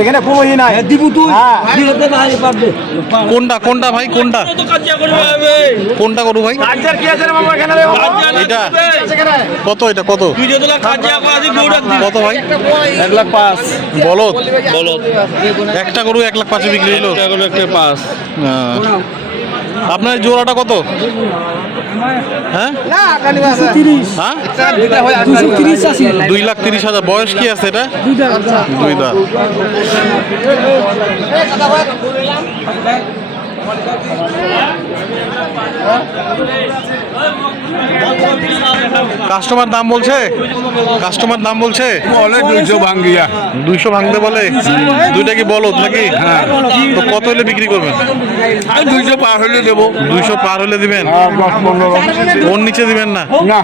এখানে পুরোই নাই। দিবু তুই। হ্যাঁ। দিতে পারবে পারবে। কোনটা কোনটা ভাই কোনটা? কোনটা করু ভাই? রাজ্যের কি আছে রে বাবা এখানে রে বাবা? এটা? কত এটা কত? কত ভাই? এক লাখ পাঁচ। বলদ? বলত একটা গরু এক লাখ পাঁচে বিক্রি হলো। এগুলো একটা পাঁচ। হ্যাঁ। আপনার জোড়াটা কত হ্যাঁ হ্যাঁ হয় দুই লাখ তিরিশ হাজার বয়স কি আছে এটা দুই দাঁত কাস্টমার দাম বলছে? কাস্টমার দাম বলছে? বলে দুইশো ভাঙ্গিয়া। দুইশো ভাঙতে বলে? দুইটা কি বলো নাকি? হ্যাঁ। তো কত হলে বিক্রি করবেন? আমি দুইশো পার হলে দেবো। দুইশো পার হলে দিবেন? ওর নিচে দিবেন না? না।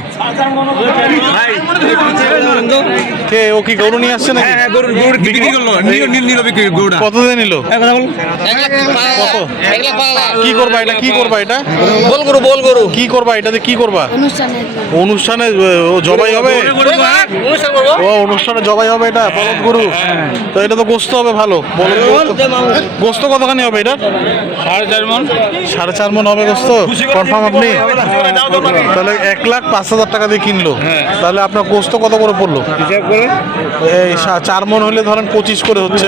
কে ও কি গরু নিয়ে আসছে নাকি? বিক্রি করল। নিল নিল নিল বিক্রি গরুটা। কত দিয়ে নিল কত? কি করবা এটা? কি করবা এটা? বল গরু বল গরু। কি করবা এটাতে? কি করবা? অনুষ্ঠানে। ও জবাই হবে? ও অনুষ্ঠানে জবাই হবে এটা? বলদ গরু? তো এটা তো গোস্ত হবে ভালো। গোস্ত- গোস্ত কতখানি হবে এটা? সাড়ে চার মন। সাড়ে চার মন হবে গোস্ত? কনফার্ম আপনি? তাহলে এক লাখ পাঁচ হাজার টাকা দিয়ে কিনলো। তাহলে আপনার গোস্ত কত করে পড়ল? এই চার মন হলে ধরেন পঁচিশ করে হচ্ছে।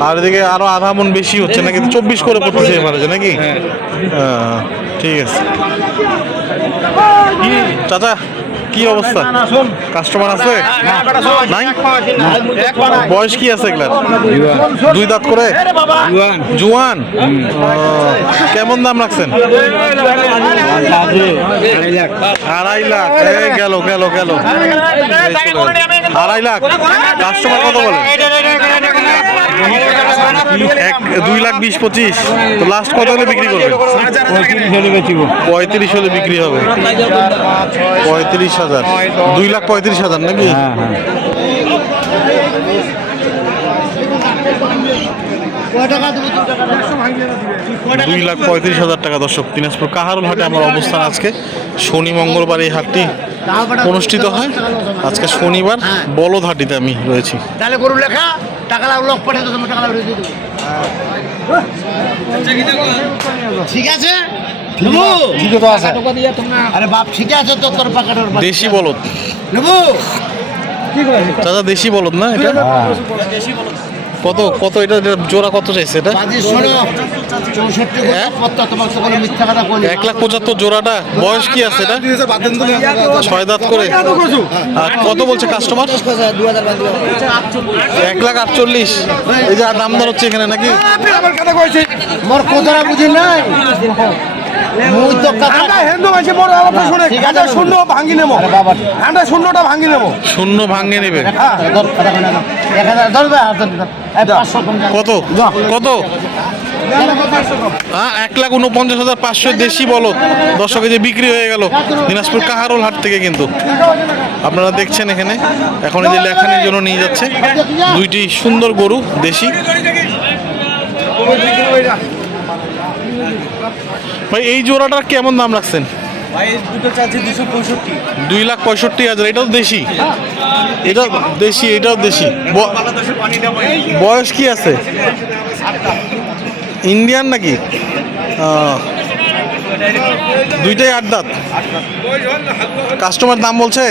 আর এদিকে আরও আধা মন বেশি হচ্ছে নাকি চব্বিশ করে পড়তেছে এভারেজে নাকি হ্যাঁ, ঠিক আছে কি চাচা কি অবস্থা কাস্টমার আছে নাই বয়স কি আছে এগুলার দুই দাঁত করে জুয়ান কেমন দাম রাখছেন আড়াই লাখ গেল গেল গেল আড়াই লাখ কাস্টমার কত বলে এক, দুই লাখ বিশ পঁচিশ। লাস্ট কত হলে বিক্রি করবে পঁয়ত্রিশ হলে বিক্রি হবে। পঁয়ত্রিশ হাজার। দুই লাখ পঁয়ত্রিশ হাজার নাকি? দুই লাখ পঁয়ত্রিশ হাজার টাকা দর্শক। দিনাজপুর কাহারুল হাটে আমার অবস্থান আজকে। শনি মঙ্গলবার এই হাটটি অনুষ্ঠিত হয়। আজকে শনিবার বলদ হাটিতে আমি রয়েছি। তাহলে গরু লেখা টাকা লোক ঠিক আছে? নেব? ঠিক আছে। আরে বাপ ঠিক আছে তো তোর পাকাটার দেশি বলদ। নেব? চাচা দেশি বলদ না এটা? কত কত এটা জোড়া কত চাইছে এটা? হ্যাঁ? এক? লাখ পঁচাত্তর জোড়াটা বয়স কি আছে এটা? ছয় দাঁত করে। আর কত বলছে কাস্টমার এক লাখ আটচল্লিশ। এই যে দাম দর হচ্ছে এখানে নাকি? মোর কথাটা বুঝি নাই? মুই তো কথা হিন্দু মাঝে বড় আলাদা শুনে শূন্য ভাঙি নেব। আরে বাবা শূন্যটা ভাঙি নেব। শূন্য ভাঙে নেবে। হ্যাঁ না এক হাজার ধর ভাই, কত? কত? হ্যাঁ এক লাখ উনপঞ্চাশ হাজার পাঁচশো দেশি বলো এই যে বিক্রি হয়ে গেল দিনাজপুর কাহারোল হাট থেকে কিন্তু। আপনারা দেখছেন এখানে। এখন এই যে লেখানির জন্য নিয়ে যাচ্ছে। দুইটি সুন্দর গরু দেশি। ভাই এই জোড়াটার কেমন দাম রাখছেন? দুই লাখ পঁয়ষট্টি হাজার এটাও দেশি। এটা দেশি এটাও দেশি। বয়স কি আছে? ইন্ডিয়ান নাকি? দুইটাই আট দাঁত। কাস্টমার দাম বলছে?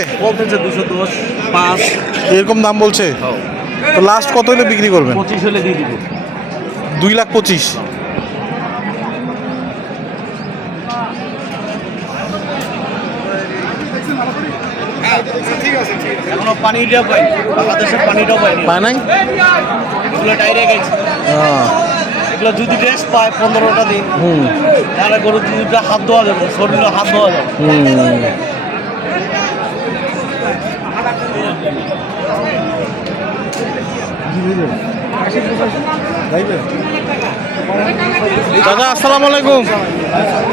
দুশো দশ পাঁচ এরকম দাম বলছে? তো লাস্ট কত হলে বিক্রি করবেন? পঁচিশ হলে দিয়ে দিব। দুই লাখ পঁচিশ। এখনও পানিটা পাই বাংলাদেশের পানিটাও পাইনি পায় নাই? এগুলো ডাইরেক্ট গেছে। আহ, এগুলো যদি ড্রেস পায় পনেরোটা দিন হুম। তাহলে গরু দুটা হাত ধোয়া যাবে শরীরে হাত ধোয়া যাবে। হুম। দাদা আসসালামু আলাইকুম।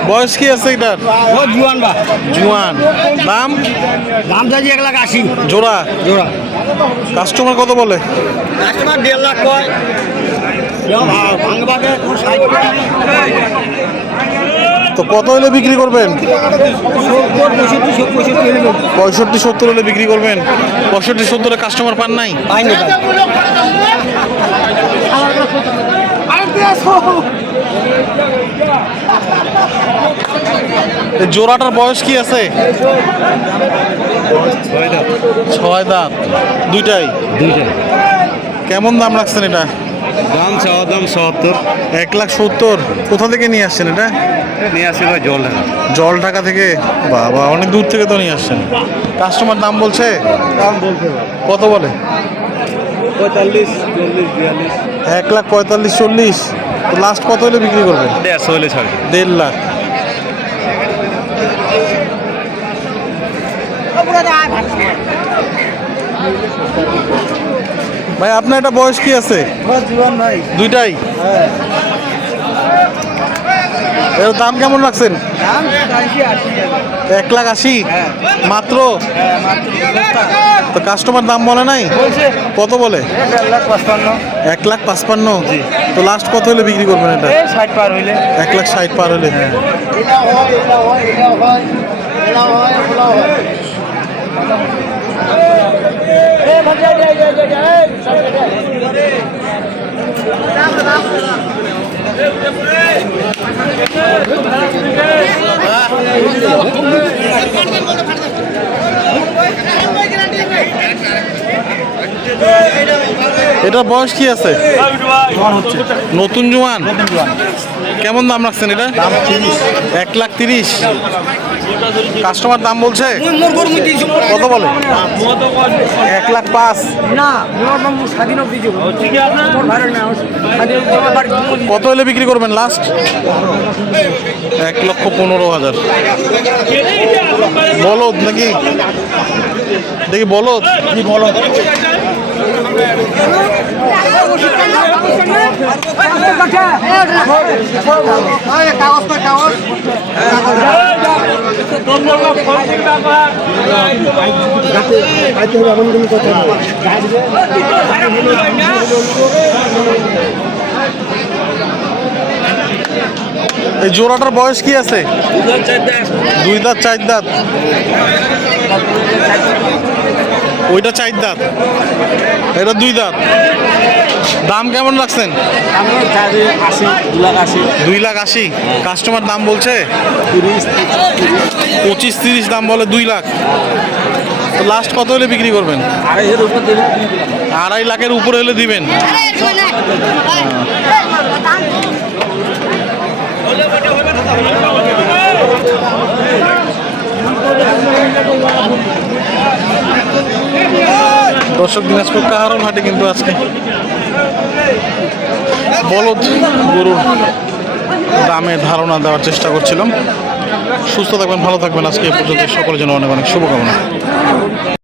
বয়স কি আছে এটার? ও জুয়ান বা। জুয়ান। দাম? দাম চাইছি এক লাখ আশি। জোড়া? জোড়া। কাস্টমার কত বলে? কাস্টমার দেড় লাখ কয়। ভাঙবাকে তো কত হলে বিক্রি করবেন? পঁয়ষট্টি সত্তর হলে বিক্রি করবেন? পঁয়ষট্টি সত্তরে কাস্টমার পান নাই? এই জোড়াটার বয়স কি আছে? ছয় দাঁত। দুইটাই? দুইটা কেমন দাম রাখছেন এটা? দাম চাওয়া দাম সত্তর। এক লাখ সত্তর। কোথা থেকে নিয়ে আসছেন এটা? নিয়ে আসি ভাই জল জল ঢাকা থেকে? বাবা অনেক দূর থেকে তো নিয়ে আসছেন। কাস্টমার দাম বলছে? দাম বলতে কত বলে? পঁয়তাল্লিশ চল্লিশ বিয়াল্লিশ। এক লাখ পঁয়তাল্লিশ চল্লিশ। লাস্ট কত হলে বিক্রি করবেন? দেড়শো হলে ছাড়বে। দেড় লাখ। ভাই আপনার একটা বয়স কি আছে? দুইটাই? এর দাম কেমন রাখছেন? এক লাখ আশি? মাত্র? তো কাস্টমার দাম বলে নাই? কত বলে? এক লাখ পাঁচপান্ন। তো লাস্ট কত হলে বিক্রি করবেন এটা? ষাট পার হইলে। এক লাখ ষাট পার হলে। এটা বয়স কি আছে? নতুন জোয়ান? কেমন দাম রাখছেন এটা? এক লাখ তিরিশ। কাস্টমার দাম বলছে? কত বলে? এক লাখ পাঁচ। কত হলে বিক্রি করবেন লাস্ট এক লক্ষ পনেরো হাজার। বলদ নাকি? দেখি বলদ। কি বলদ এই জোড়াটার বয়স কি আছে? দুই দাঁত চার দাঁত। ওইটা চার দাঁত। এটা দুই দাঁত। দাম কেমন রাখছেন? দুই লাখ আশি। কাস্টমার দাম বলছে? পঁচিশ তিরিশ দাম বলে দুই লাখ। তো লাস্ট কত হলে বিক্রি করবেন? আড়াই লাখের উপরে হলে দিবেন। দর্শক দিনাজপুর কাহারন হাটে কিন্তু আজকে বলদ গরুর দামে ধারণা দেওয়ার চেষ্টা করছিলাম। সুস্থ থাকবেন, ভালো থাকবেন। আজকে পর্যন্ত সকলের জন্য অনেক অনেক শুভকামনা।